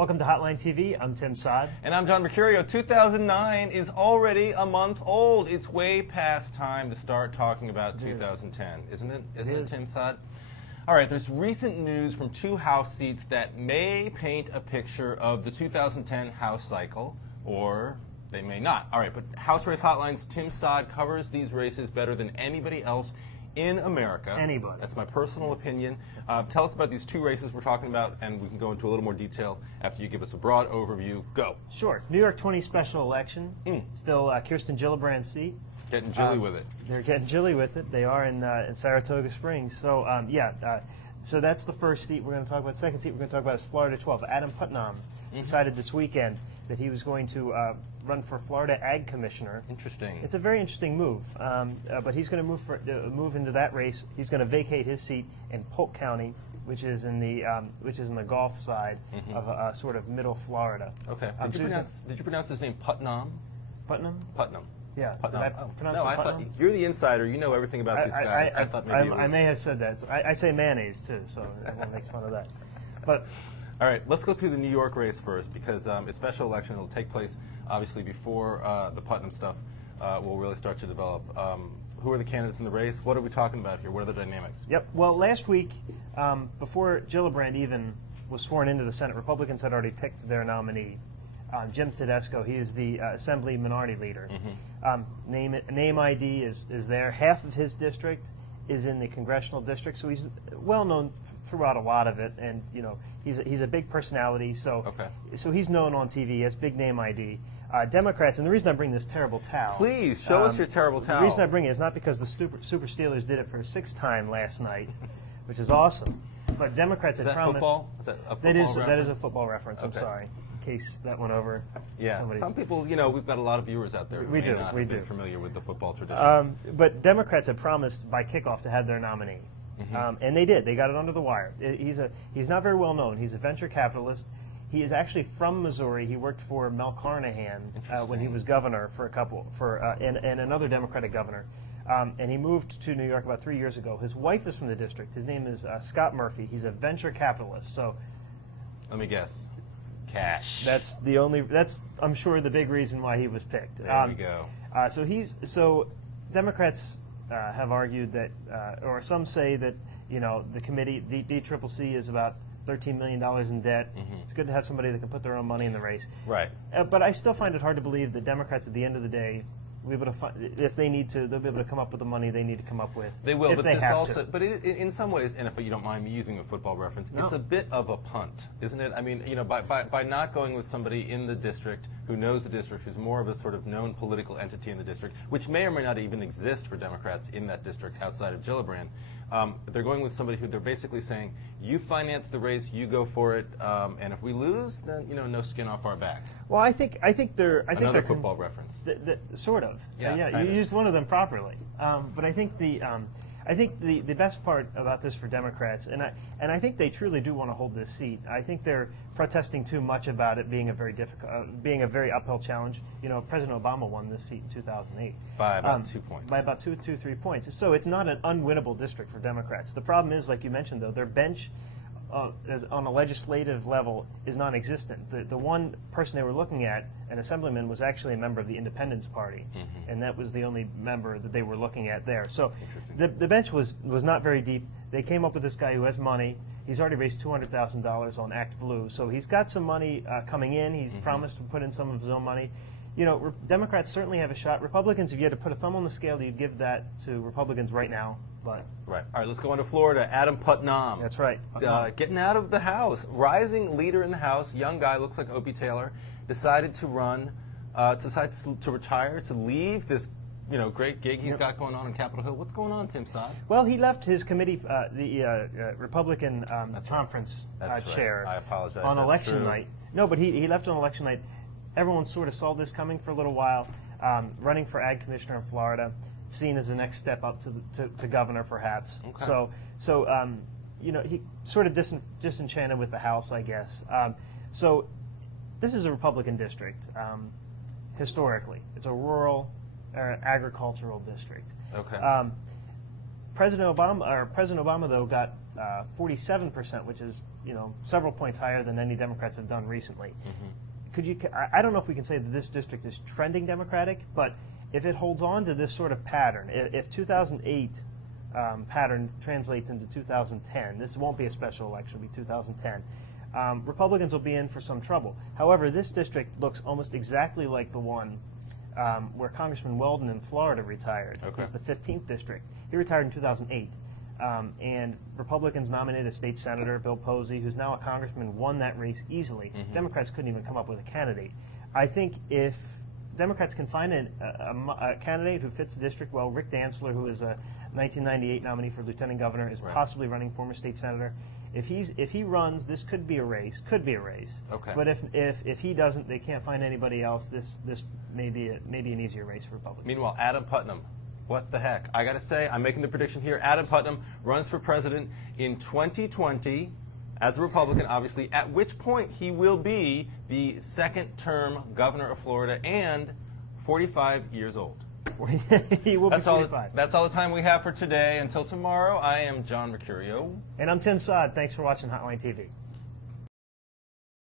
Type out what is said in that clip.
Welcome to Hotline TV. I'm Tim Saad. And I'm John Mercurio. 2009 is already a month old. It's way past time to start talking about 2010, isn't it? Isn't it, Tim Saad? All right, there's recent news from two House seats that may paint a picture of the 2010 House cycle, or they may not. All right, but House Race Hotline's Tim Saad covers these races better than anybody else in America. Anybody. That's my personal opinion. Tell us about these two races we're talking about, and we can go into a little more detail after you give us a broad overview. Go. Sure. New York 20 special election. Fill Kirsten Gillibrand's seat. Getting jilly with it. They're getting jilly with it. They are in Saratoga Springs. So, so that's the first seat we're going to talk about. The second seat we're going to talk about is Florida 12. Adam Putnam decided this weekend that he was going to run for Florida Ag Commissioner. Interesting. It's a very interesting move, but he's going to move into that race. He's going to vacate his seat in Polk County, which is in the Gulf side of sort of middle Florida. Okay. Did you pronounce his name Putnam? Putnam? Putnam. Yeah. Putnam. Did I pronounce no, it I Putnam? thought you're the insider. You know everything about these guys. I thought maybe it was... I may have said that. So I say mayonnaise too, so everyone makes fun of that. But. All right, let's go through the New York race first because it's a special election. It'll take place, obviously, before the Putnam stuff will really start to develop. Who are the candidates in the race? What are we talking about here? What are the dynamics? Yep. Well, last week, before Gillibrand even was sworn into the Senate, Republicans had already picked their nominee, Jim Tedesco. He is the Assembly Minority Leader. Name ID is there. Half of his district is in the congressional district, so he's well known throughout a lot of it, and you know he's a big personality, so so he's known on TV. He has big name ID. Democrats, and the reason I bring this terrible towel. Please show us your terrible towel. The reason I bring it is not because the Super Steelers did it for a sixth time last night, which is awesome. But Democrats had promised. Football? Is that a football reference? That is a football reference. I'm sorry. In case that went over. Yeah, some people, you know, we've got a lot of viewers out there who may not have been familiar with the football tradition. But Democrats had promised by kickoff to have their nominee, and they did. They got it under the wire. He's not very well known. He's a venture capitalist. He is actually from Missouri. He worked for Mel Carnahan when he was governor and another Democratic governor. And he moved to New York about 3 years ago. His wife is from the district. His name is Scott Murphy. He's a venture capitalist. So, let me guess. Cash. That's I'm sure the big reason why he was picked. There we go. So Democrats have argued that, or some say that, you know, the committee, DCCC, is about $13 million in debt. It's good to have somebody that can put their own money in the race. Right. But I still find it hard to believe that Democrats, at the end of the day, will be able to if they need to, they'll be able to come up with the money they need to come up with. They will, but this also, but in some ways, and if you don't mind me using a football reference, it's a bit of a punt, isn't it? I mean, you know, by not going with somebody in the district who knows the district, who's more of a sort of known political entity in the district, which may or may not even exist for Democrats in that district outside of Gillibrand. They're going with somebody who they're basically saying, you finance the race, you go for it, and if we lose, then, you know, no skin off our back. Well, I think they're another football reference. Sort of. Yeah, you used one of them properly. But I think the best part about this for Democrats, and I think they truly do want to hold this seat. I think they're protesting too much about it being a very difficult, being a very uphill challenge. You know, President Obama won this seat in 2008 by about 2 points. By about 3 points. So it's not an unwinnable district for Democrats. The problem is, like you mentioned, though, their bench on a legislative level is non-existent. The one person they were looking at, an assemblyman, was actually a member of the Independence Party, and that was the only member that they were looking at there. So the bench was not very deep. They came up with this guy who has money. He's already raised $200,000 on Act Blue, so he's got some money coming in. He's promised to put in some of his own money. You know, Democrats certainly have a shot. Republicans, if you had to put a thumb on the scale, you'd give that to Republicans right now. But right. All right, let's go on to Florida. Adam Putnam. That's right. Getting out of the House. Rising leader in the House, young guy, looks like Opie Taylor, decided to run, decides to retire, to leave this, you know, great gig he's got going on in Capitol Hill. What's going on, Tim Saad? Well, he left his committee, the Republican conference chair. I apologize. On election night. No, but he left on election night. Everyone sort of saw this coming for a little while. Running for Ag Commissioner in Florida, seen as the next step up to governor, perhaps. Okay. So you know, he sort of disenchanted with the House, I guess. So this is a Republican district. Historically, it's a rural agricultural district. Okay. President Obama though got 47%, which is several points higher than any Democrats have done recently. I don't know if we can say that this district is trending Democratic, but if it holds on to this sort of pattern, if 2008 pattern translates into 2010, this won't be a special election, it'll be 2010. Republicans will be in for some trouble. However, this district looks almost exactly like the one where Congressman Weldon in Florida retired. Okay. It's the 15th district. He retired in 2008. And Republicans nominated a state senator, Bill Posey, who's now a congressman, won that race easily. Democrats couldn't even come up with a candidate. I think if Democrats can find a candidate who fits the district well, Rick Dantzler, who is a 1998 nominee for lieutenant governor, is possibly running, former state senator. If he runs, this could be a race. Okay. But if he doesn't, they can't find anybody else. This may be an easier race for Republicans. Meanwhile, Adam Putnam. What the heck? I got to say, I'm making the prediction here. Adam Putnam runs for president in 2020 as a Republican, obviously, at which point he will be the second-term governor of Florida and 45 years old. He will be 45. That's all the time we have for today. Until tomorrow, I am John Mercurio. And I'm Tim Saad. Thanks for watching Hotline TV.